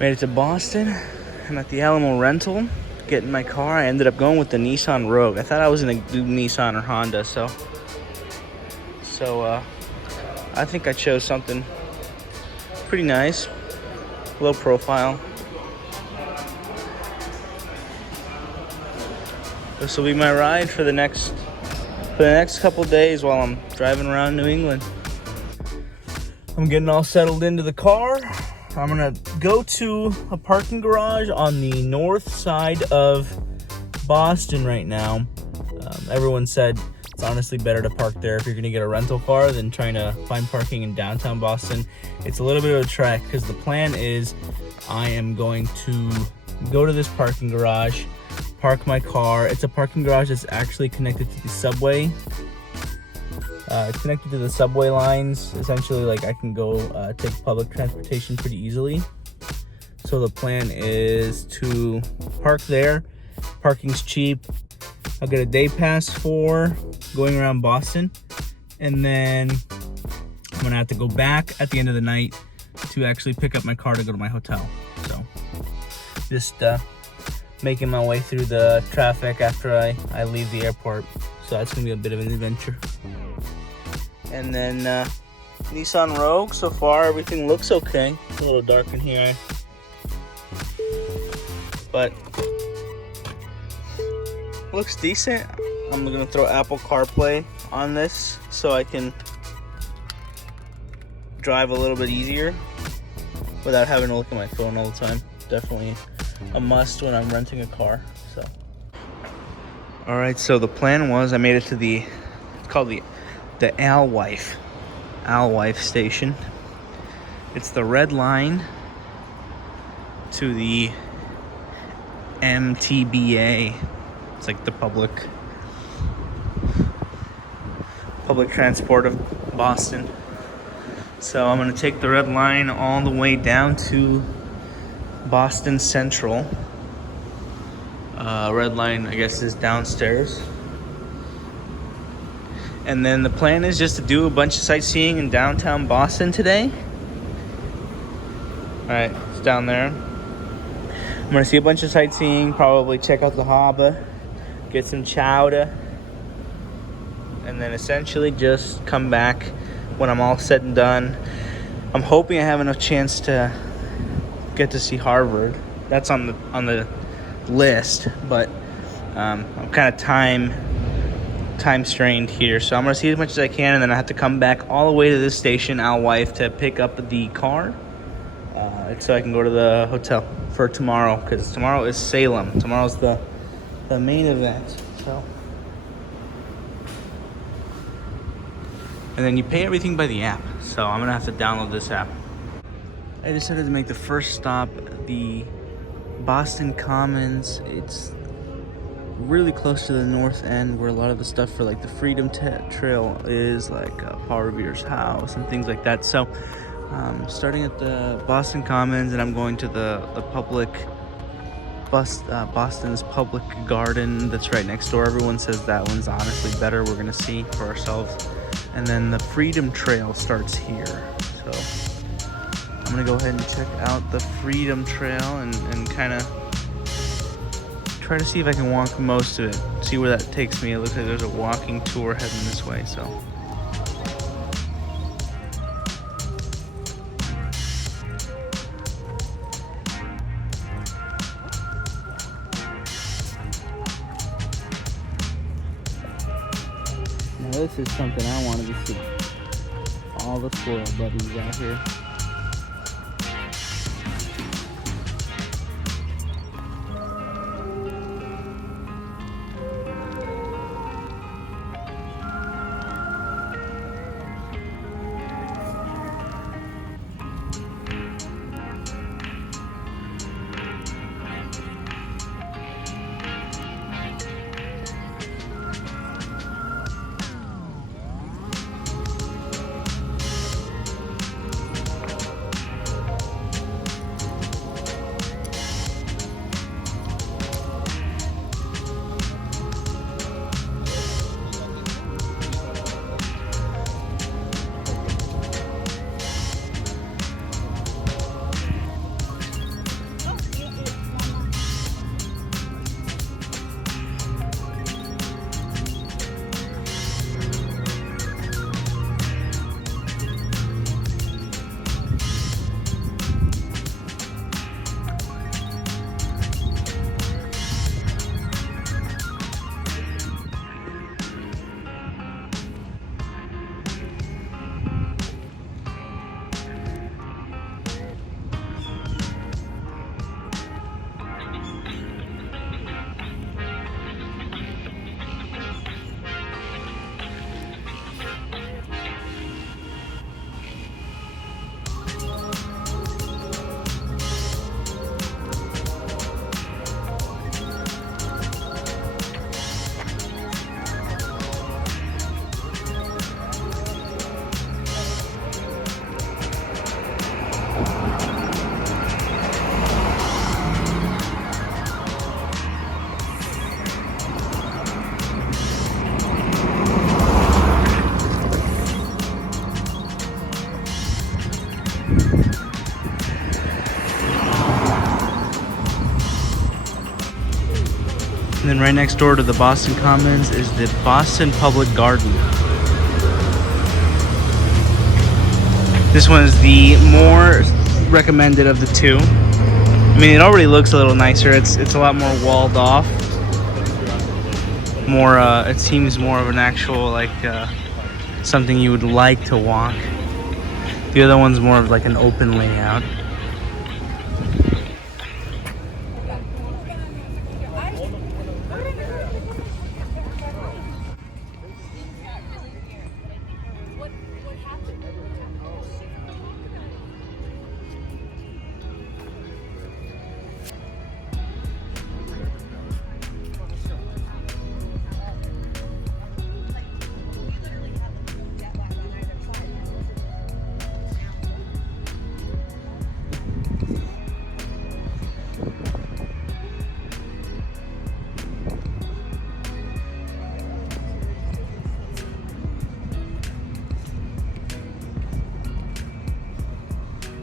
Made it to Boston. I'm at the Alamo Rental, getting my car. I ended up going with the Nissan Rogue. I thought I was gonna do Nissan or Honda, so I think I chose something pretty nice, low profile. This will be my ride for the next couple days while I'm driving around New England. I'm getting all settled into the car. I'm gonna go to a parking garage on the north side of Boston right now. Everyone said it's honestly better to park there if you're gonna get a rental car than trying to find parking in downtown Boston. It's a little bit of a trek because the plan is I am going to go to this parking garage, park my car. It's a parking garage that's actually connected to the subway. It's connected to the subway lines. Essentially, like, I can go take public transportation pretty easily. So the plan is to park there. Parking's cheap. I'll get a day pass for going around Boston. And then I'm gonna have to go back at the end of the night to actually pick up my car to go to my hotel. So just making my way through the traffic after I leave the airport. So that's gonna be a bit of an adventure. And then Nissan Rogue, so far everything looks okay. It's a little dark in here, but looks decent. I'm gonna throw Apple CarPlay on this so I can drive a little bit easier without having to look at my phone all the time. Definitely a must when I'm renting a car. So all right, so the plan was I made it to it's called the Alewife station. It's the red line to the MTBA. It's like the public transport of Boston. So I'm gonna take the red line all the way down to Boston Central. Red line, I guess, is downstairs. And then the plan is just to do a bunch of sightseeing in downtown Boston today. All right, it's down there. I'm gonna see a bunch of sightseeing, probably check out the harbor, get some chowder, and then essentially just come back when I'm all said and done. I'm hoping I have enough chance to get to see Harvard. That's on the list, but I'm kind of time strained here, so I'm gonna see as much as I can, and then I have to come back all the way to this station, Alewife, to pick up the car, so I can go to the hotel for tomorrow, because tomorrow is Salem. Tomorrow's the main event. So, and then you pay everything by the app, so I'm gonna have to download this app. I decided to make the first stop the Boston Commons. It's really close to the north end where a lot of the stuff for like the Freedom Trail is, like Paul Revere's house and things like that. So starting at the Boston Commons, and I'm going to the public Boston's Public Garden that's right next door. Everyone says that one's honestly better. We're gonna see for ourselves. And then the Freedom Trail starts here. So I'm gonna go ahead and check out the Freedom Trail and kind of try to see if I can walk most of it, see where that takes me. It looks like there's a walking tour heading this way, so. Now this is something I wanted to see. All the squirrel buddies out here. And then right next door to the Boston Commons is the Boston Public Garden. This one is the more recommended of the two. I mean, it already looks a little nicer. It's a lot more walled off. More, it seems more of an actual, like, something you would like to walk. The other one's more of like an open layout.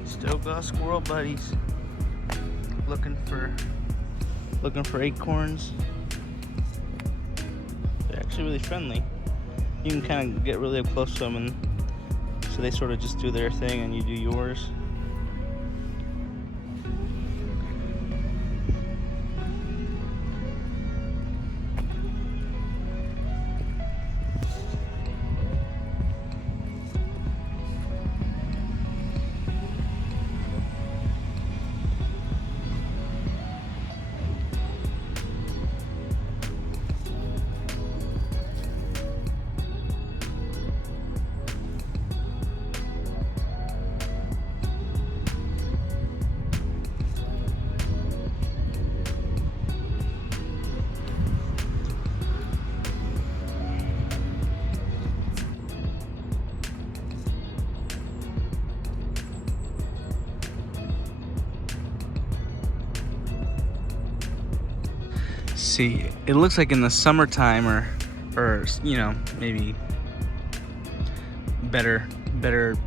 Still got squirrel buddies looking for acorns. They're actually really friendly. You can kind of get really up close to them, and so they sort of just do their thing and you do yours. See, it looks like in the summertime or you know, maybe better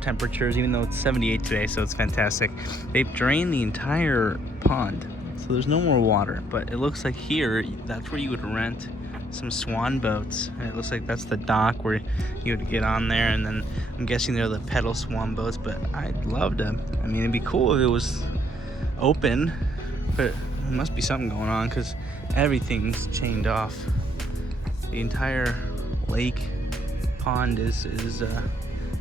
temperatures, even though it's 78 today, so it's fantastic. They've drained the entire pond, so there's no more water, but it looks like here, that's where you would rent some swan boats, and it looks like that's the dock where you would get on there, and then I'm guessing they're the pedal swan boats. But I'd love to, I mean, it'd be cool if it was open, but there must be something going on because everything's chained off. The entire lake pond is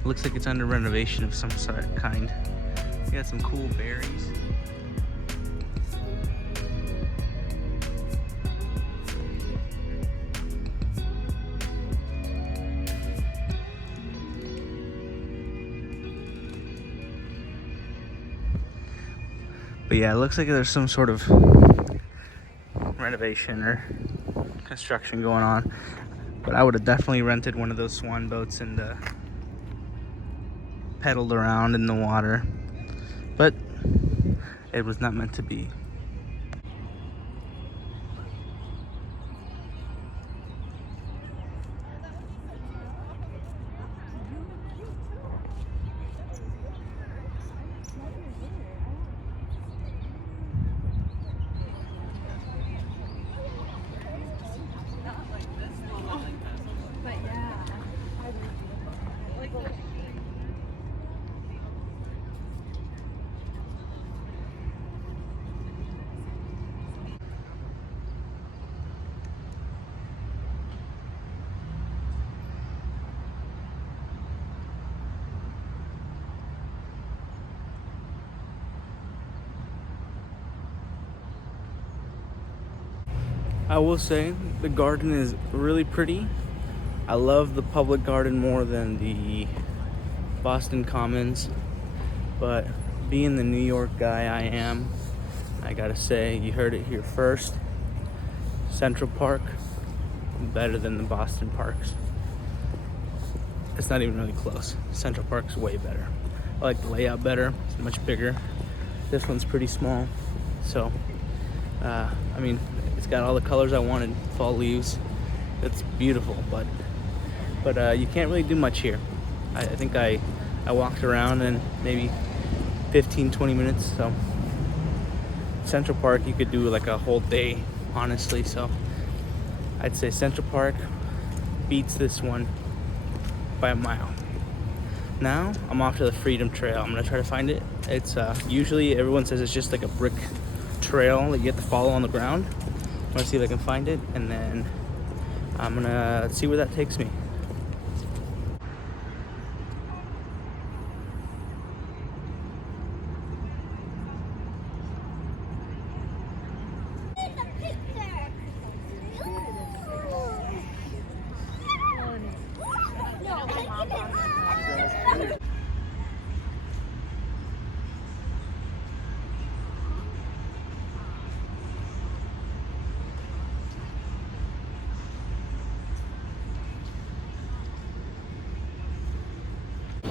looks like it's under renovation of some kind. You got some cool berries. But yeah, it looks like there's some sort of renovation or construction going on. But I would have definitely rented one of those swan boats and pedaled around in the water. But it was not meant to be. I will say the garden is really pretty. I love the public garden more than the Boston Commons, but being the New York guy I am, I gotta say, you heard it here first. Central Park, better than the Boston parks. It's not even really close. Central Park's way better. I like the layout better, it's much bigger. This one's pretty small, so I mean, it's got all the colors I wanted. Fall leaves, it's beautiful, but you can't really do much here. I think I walked around in maybe 15-20 minutes. So Central Park, you could do like a whole day, honestly. So I'd say Central Park beats this one by a mile. Now I'm off to the Freedom Trail. I'm gonna try to find it. It's usually everyone says it's just like a brick trail that you have to follow on the ground. I'm gonna see if I can find it, and then I'm gonna see where that takes me.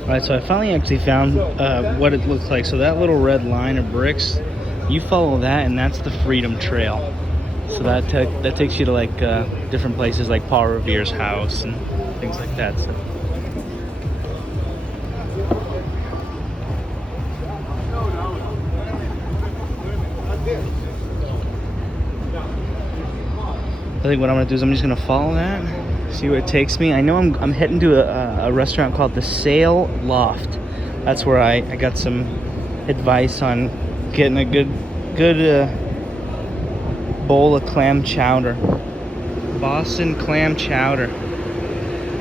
Alright, so I finally actually found what it looks like. So that little red line of bricks, you follow that, and that's the Freedom Trail. So that takes you to like different places like Paul Revere's house and things like that. So. I think what I'm gonna do is I'm just gonna follow that, see where it takes me. I know I'm heading to a restaurant called the Sail Loft. That's where I got some advice on getting a good bowl of clam chowder, Boston clam chowder,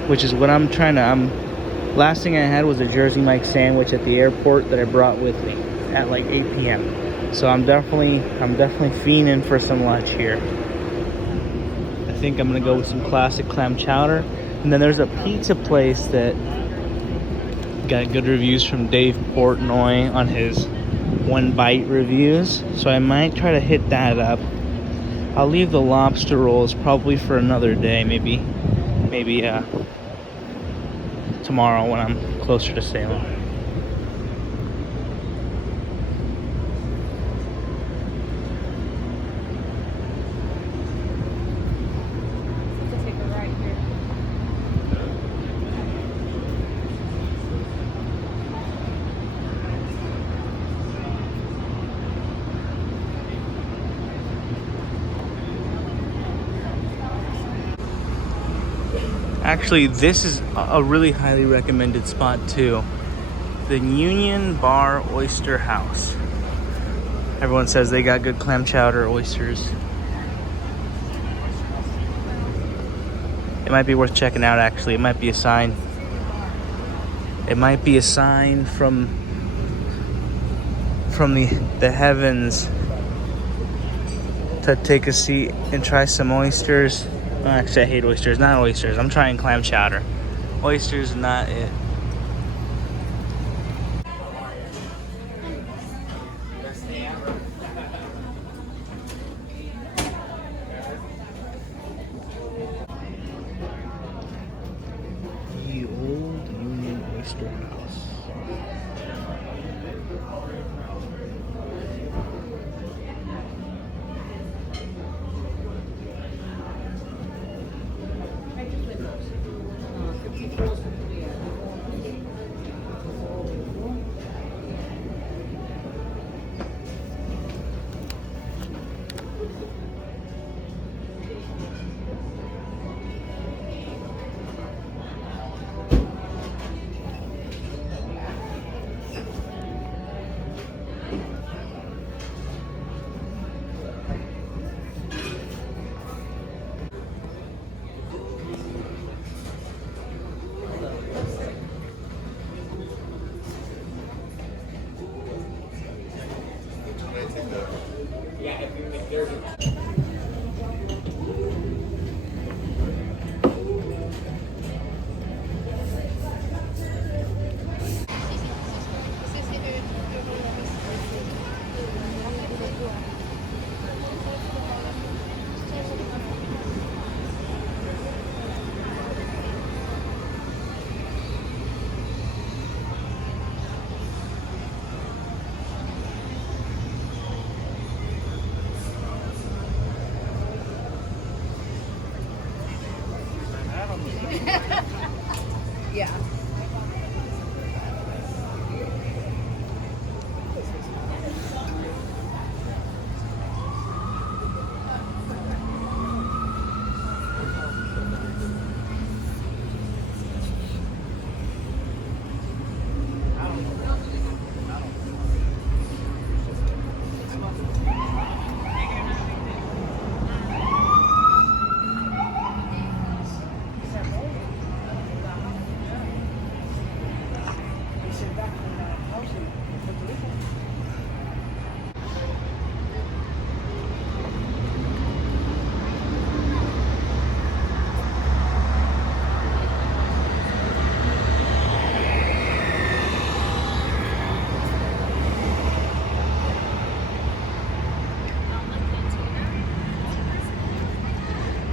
which is what I'm trying to. Last thing I had was a Jersey Mike sandwich at the airport that I brought with me at like 8 p.m. So I'm definitely fiending for some lunch here. I think I'm gonna go with some classic clam chowder, and then there's a pizza place that got good reviews from Dave Portnoy on his One Bite reviews, so I might try to hit that up. I'll leave the lobster rolls probably for another day, maybe tomorrow when I'm closer to Salem. Actually, this is a really highly recommended spot too. The Union Bar Oyster House. Everyone says they got good clam chowder, oysters. It might be worth checking out, actually. It might be a sign. It might be a sign from the heavens to take a seat and try some oysters. Actually, I hate oysters. Not oysters. I'm trying clam chowder. Oysters, not it. The Old Union Oyster House. Yeah.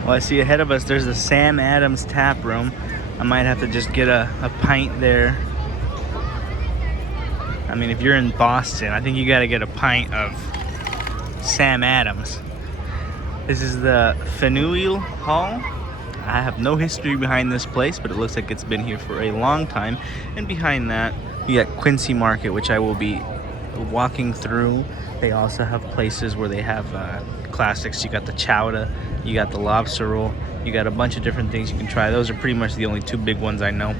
Well, I see ahead of us there's the Sam Adams Tap Room. I might have to just get a pint there. I mean, if you're in Boston, I think you gotta get a pint of Sam Adams. This is the Faneuil Hall. I have no history behind this place, but it looks like it's been here for a long time. And behind that, you got Quincy Market, which I will be walking through. They also have places where they have classics. You got the chowder, you got the lobster roll, you got a bunch of different things you can try. Those are pretty much the only two big ones I know.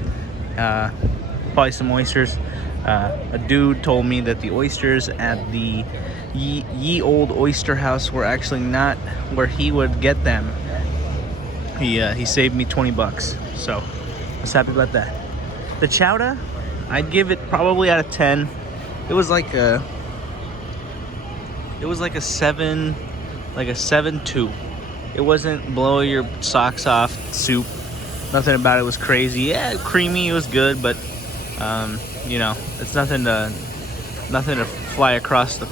Probably some oysters. A dude told me that the oysters at the Ye Old Oyster House were actually not where he would get them. He saved me 20 bucks, so I was happy about that. The chowder, I'd give it probably out of 10. It was like a 7, like a 7.2. It wasn't blow your socks off soup. Nothing about it was crazy. Yeah, creamy. It was good, but you know, it's nothing to fly across the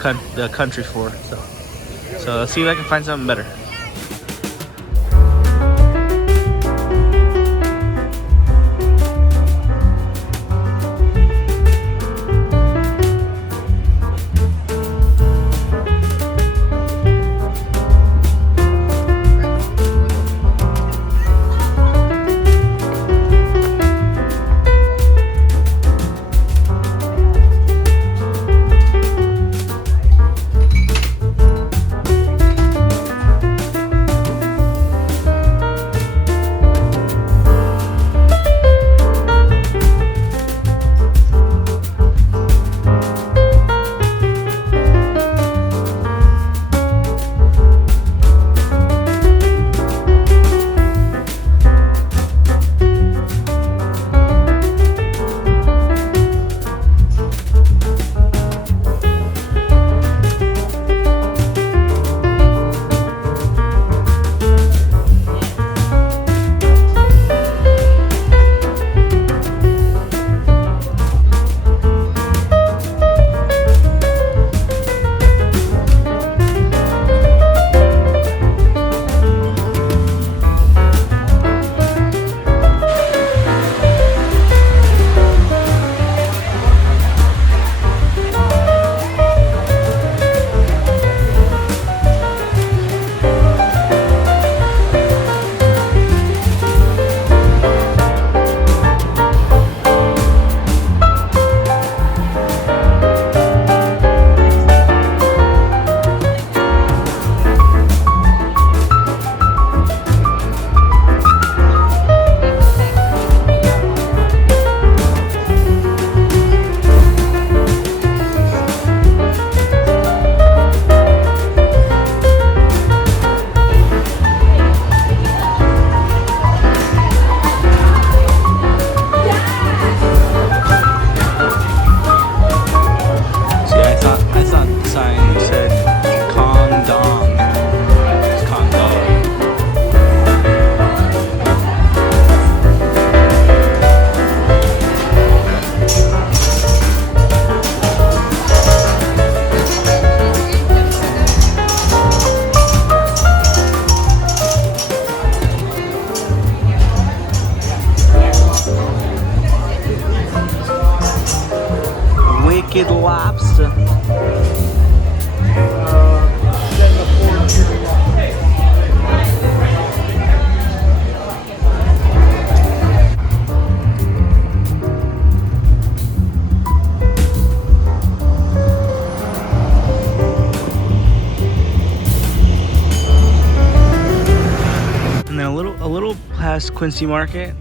country for. So let's see if I can find something better. Wicked Lobster. And then a little past Quincy Market,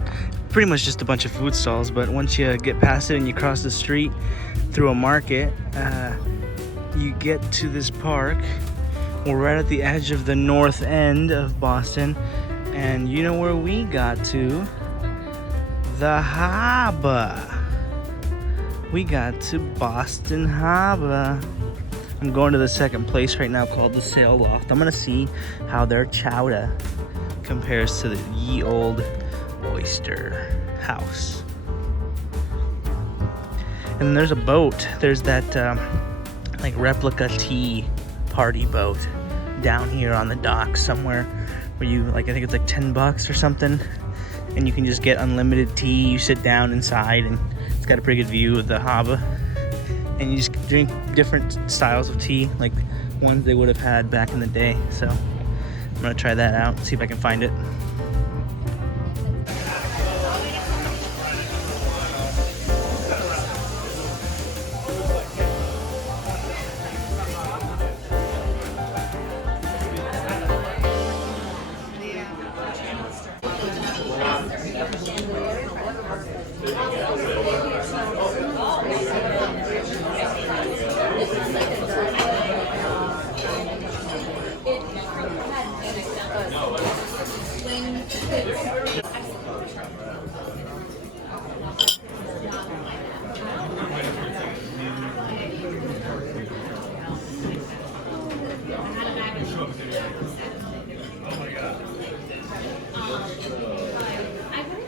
pretty much just a bunch of food stalls, but once you get past it and you cross the street through a market, you get to this park. We're right at the edge of the north end of Boston, and you know where we got to? The harbor. We got to Boston Harbor. I'm going to the second place right now called the Sail Loft. I'm gonna see how their chowder compares to the Ye Old Oyster House. And there's a boat. There's that like replica tea party boat down here on the dock somewhere. where you like, I think it's like $10 or something, and you can just get unlimited tea. You sit down inside, and it's got a pretty good view of the harbor, and you just drink different styles of tea, like ones they would have had back in the day. So I'm gonna try that out, see if I can find it.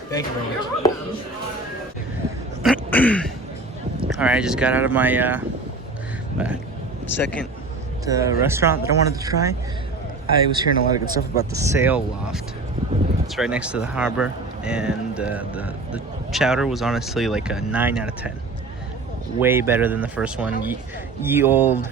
Thank you very much. All right, I just got out of my second restaurant that I wanted to try. I was hearing a lot of good stuff about the Sail Loft. It's right next to the harbor, and the chowder was honestly like a 9 out of 10. Way better than the first one. Ye Old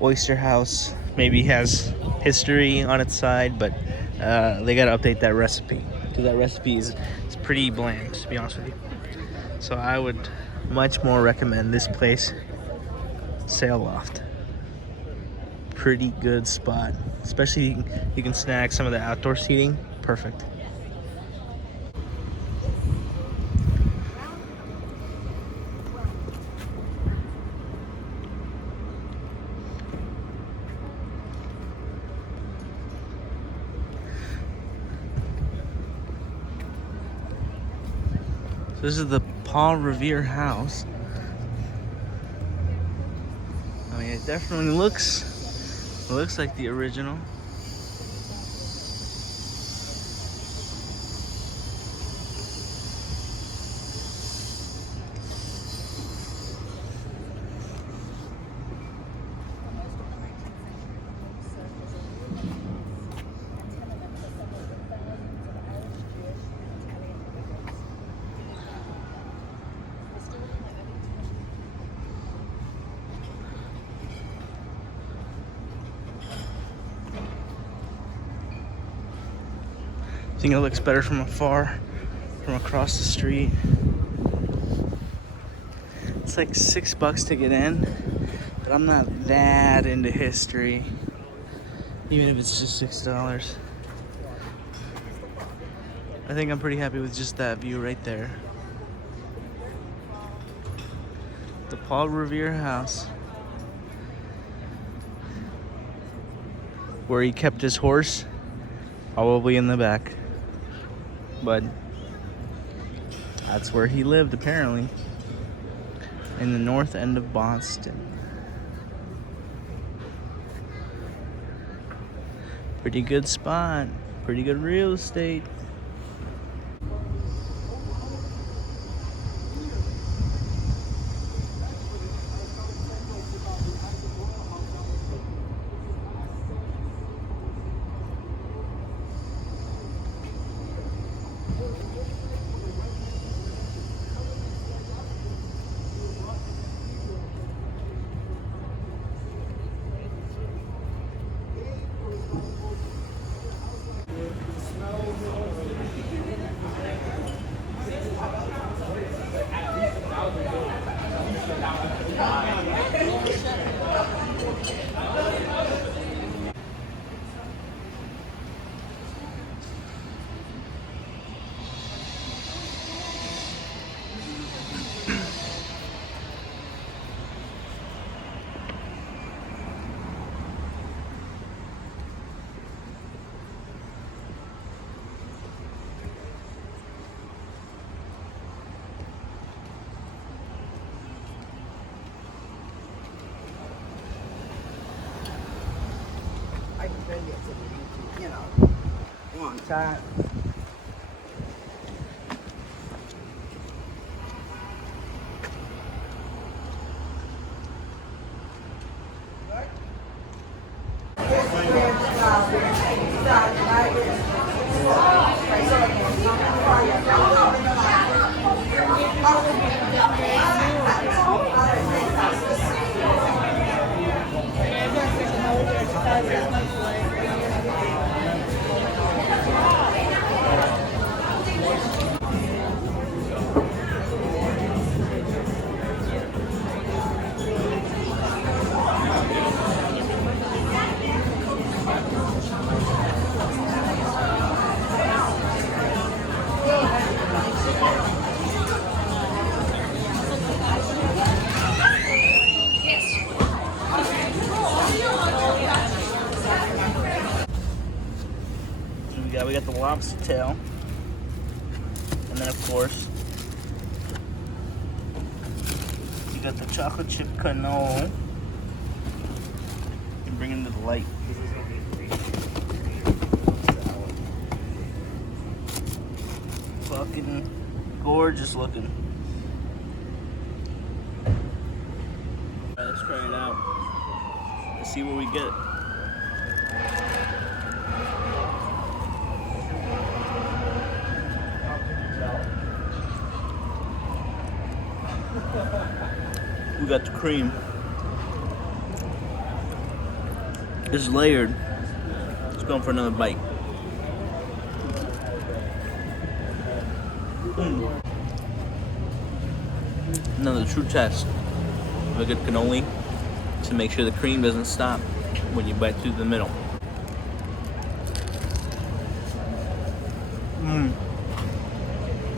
Oyster House maybe has history on its side, but they got to update that recipe, because that recipe is pretty bland, to be honest with you. So I would much more recommend this place, Sail Loft. Pretty good spot, especially you can snag some of the outdoor seating. Perfect. This is the Paul Revere house. I mean, it definitely looks like the original. I think it looks better from afar, from across the street. It's like $6 to get in, but I'm not that into history, even if it's just $6. I think I'm pretty happy with just that view right there. The Paul Revere house, where he kept his horse, probably in the back. But that's where he lived, apparently, in the north end of Boston. Pretty good spot, pretty good real estate. You know, long time. We got the lobster tail, and then of course you got the chocolate chip cannoli. And bring it to the light. Fucking gorgeous looking. Alright, let's try it out. Let's see what we get. We got the cream. It's layered. Let's go for another bite. Another true test of a good cannoli to make sure the cream doesn't stop when you bite through the middle.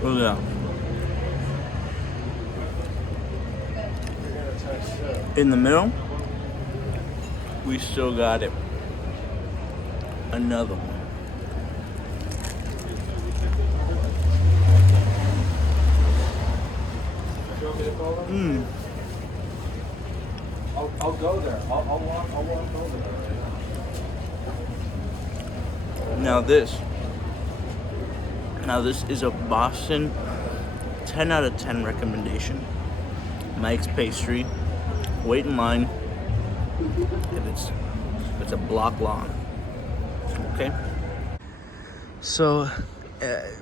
Oh yeah. In the middle, we still got it. Another one. I'll go there. I'll walk over there. Now this is a Boston 10 out of 10 recommendation. Mike's Pastry. Wait in line. And it's a block long. Okay. So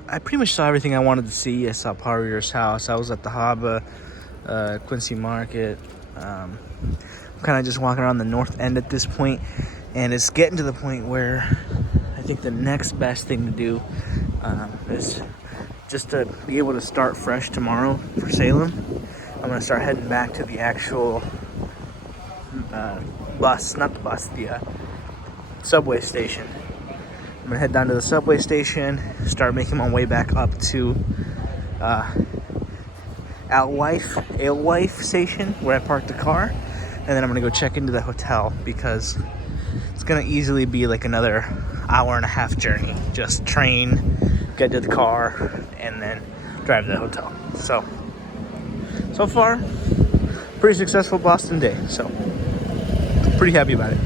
I pretty much saw everything I wanted to see. I saw Parrier's house. I was at the Haba, Quincy Market. I'm kind of just walking around the north end at this point, and it's getting to the point where I think the next best thing to do is just to be able to start fresh tomorrow for Salem. I'm gonna start heading back to the actual the subway station. I'm gonna head down to the subway station, start making my way back up to Alewife station where I parked the car, and then I'm gonna go check into the hotel because it's gonna easily be like another hour and a half journey. Just train, get to the car, and then drive to the hotel. So far, pretty successful Boston day. So pretty happy about it.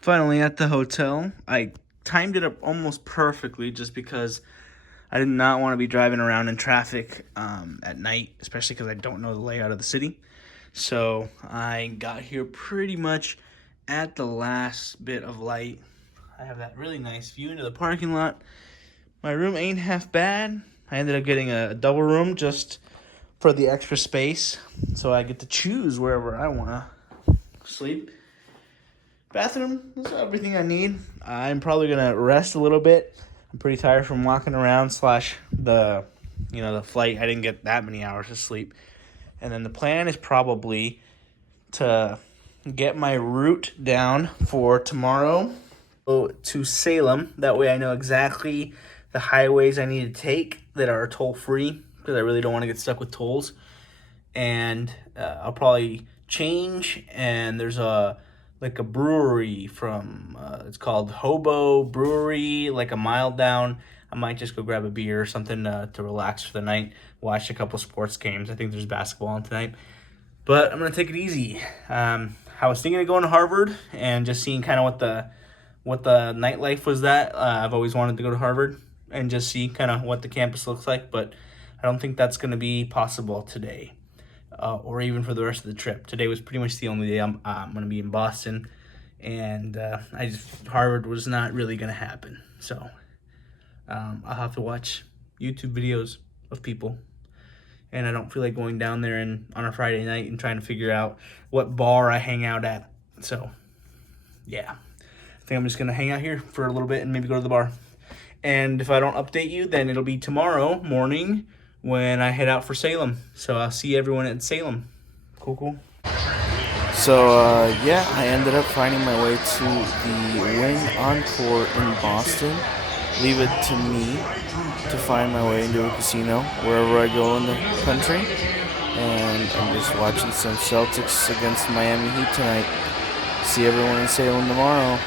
Finally at the hotel. I timed it up almost perfectly just because I did not want to be driving around in traffic at night, especially because I don't know the layout of the city. So I got here pretty much at the last bit of light. I have that really nice view into the parking lot. My room ain't half bad. I ended up getting a double room just for the extra space, so I get to choose wherever I want to sleep. Bathroom, that's everything I need. I'm probably gonna rest a little bit. I'm pretty tired from walking around / the flight. I didn't get that many hours of sleep. And then the plan is probably to get my route down for tomorrow to Salem. That way I know exactly the highways I need to take that are toll free, because I really don't want to get stuck with tolls. And I'll probably change, and there's a brewery from it's called Hobo Brewery, like a mile down. I might just go grab a beer or something to relax for the night, watch a couple sports games. I think there's basketball on tonight, but I'm gonna take it easy. I was thinking of going to Harvard and just seeing kind of what the nightlife was. That I've always wanted to go to Harvard and just see kind of what the campus looks like, but I don't think that's gonna be possible today. Or even for the rest of the trip. Today was pretty much the only day I'm going to be in Boston, and Harvard was not really going to happen. So I'll have to watch YouTube videos of people, and I don't feel like going down there on a Friday night and trying to figure out what bar I hang out at. So yeah, I think I'm just going to hang out here for a little bit and maybe go to the bar. And if I don't update you, then it'll be tomorrow morning when I head out for Salem. So I'll see everyone at Salem. Cool. So, yeah, I ended up finding my way to the Wing Encore in Boston. Leave it to me to find my way into a casino wherever I go in the country. And I'm just watching some Celtics against Miami Heat tonight. See everyone in Salem tomorrow.